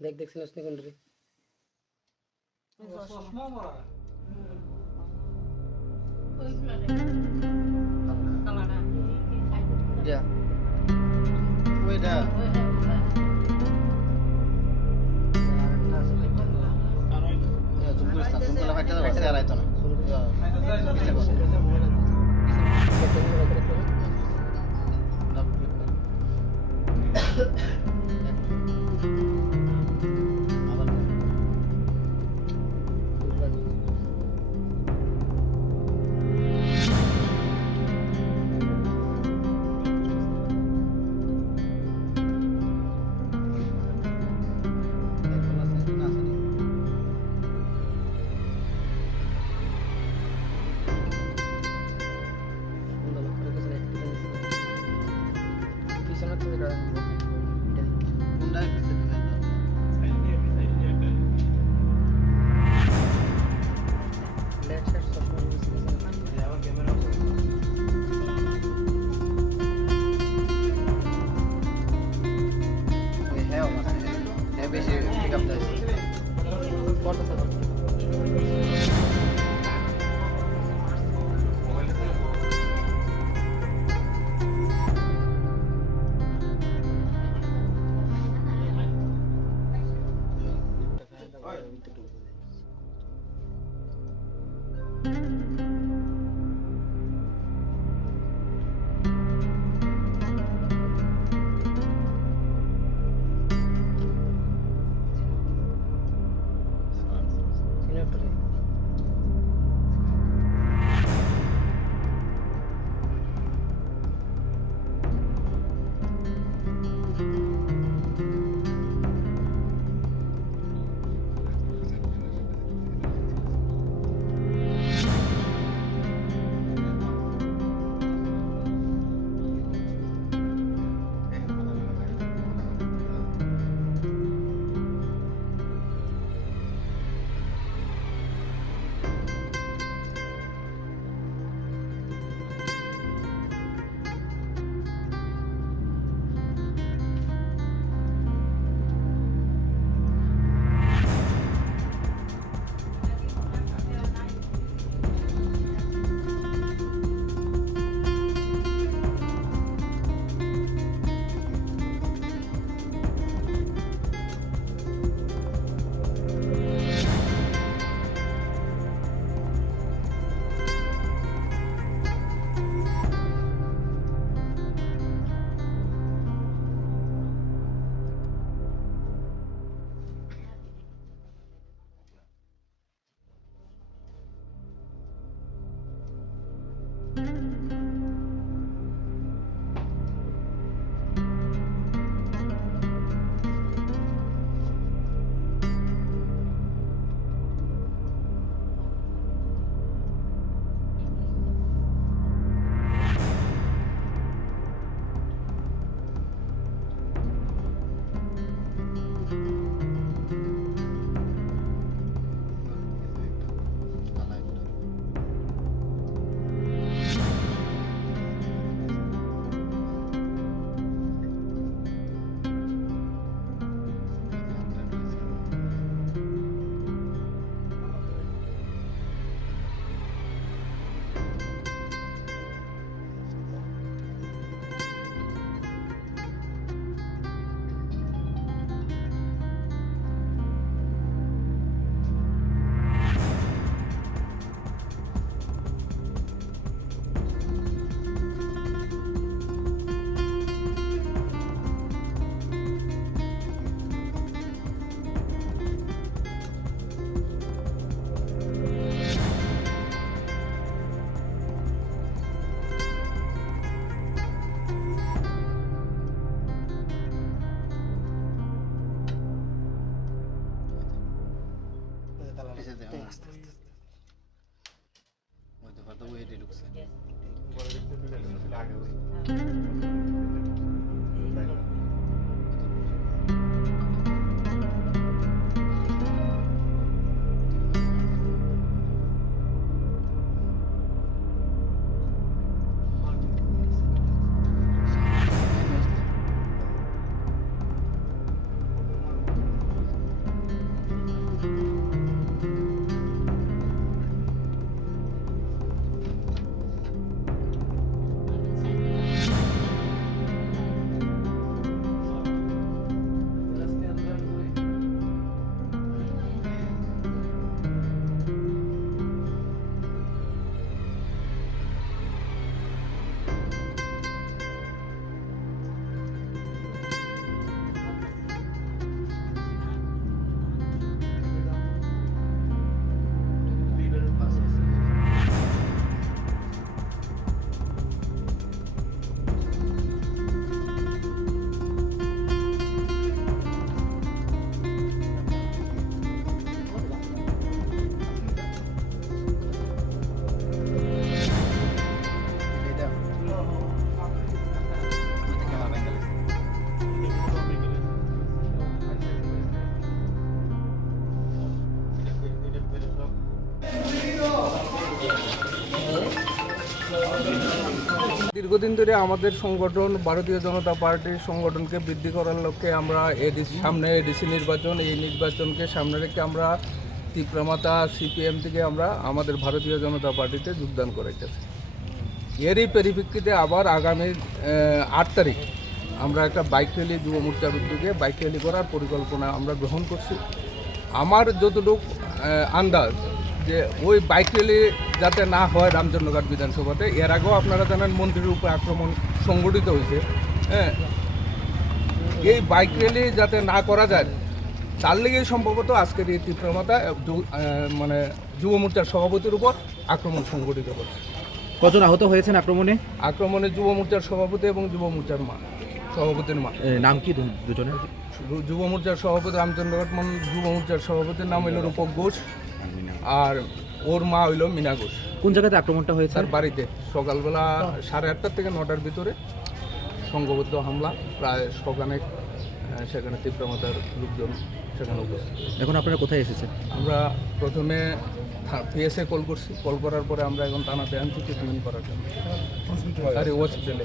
দেখ দেখছিস না কোন রে চশমা পরা যা ওইটা জুম করিস না জুম করলে ফাইটা যাবে আর আইতো না বেশি পিক আপ দেয় দীর্ঘদিন ধরে আমাদের সংগঠন ভারতীয় জনতা পার্টির সংগঠনকে বৃদ্ধি করার লক্ষ্যে আমরা সামনে এডিসি নির্বাচন, এই নির্বাচনকে সামনে রেখে আমরা তীব্রমাতা সিপিএম থেকে আমরা আমাদের ভারতীয় জনতা পার্টিতে যোগদান করাইতেছি। এরই পরিপ্রেক্ষিতে আবার আগামী 8 তারিখ আমরা একটা বাইক র্যালি যুব মোর্চার উদ্যোগে বাইক র্যালি করার পরিকল্পনা আমরা গ্রহণ করছি। আমার যতটুকু আন্দাজ যে ওই বাইক র্যালি যাতে না হয় রামচন্দ্রঘাট বিধানসভাতে, এর আগেও আপনারা জানেন মন্ত্রীর উপর আক্রমণ সংগঠিত হয়েছে। হ্যাঁ, এই বাইক র্যালি যাতে না করা যায় তার লেগেই সম্ভবত আজকের এই তীব্রমাতা মানে যুব মোর্চার সভাপতির উপর আক্রমণ সংগঠিত করছে। কজন আহত হয়েছেন আক্রমণে যুব মোর্চার সভাপতি এবং যুব মোর্চার সভাপতির মা। নাম কি দুজনের? যুব মোর্চার সভাপতি রামচন্দ্রঘাট যুব মোর্চার সভাপতির নাম হইল রূপক ঘোষ, আর ওর মা হইল মিনা ঘোষ। কোন জায়গাতে আক্রমণটা হয়েছে? তার বাড়িতে সকালবেলা 8:30 থেকে 9টার ভিতরে সংঘবদ্ধ হামলা, প্রায় সখানেক সেখানে তীব্রমাতার লোকজন সেখানে উপস্থিত। এখন আপনারা কোথায় এসেছেন? আমরা প্রথমে পিএসএ কল করছি, কল করার পরে আমরা এখন থানাতে আনছি ট্রিটমেন্ট করার জন্য, হসপিটালে।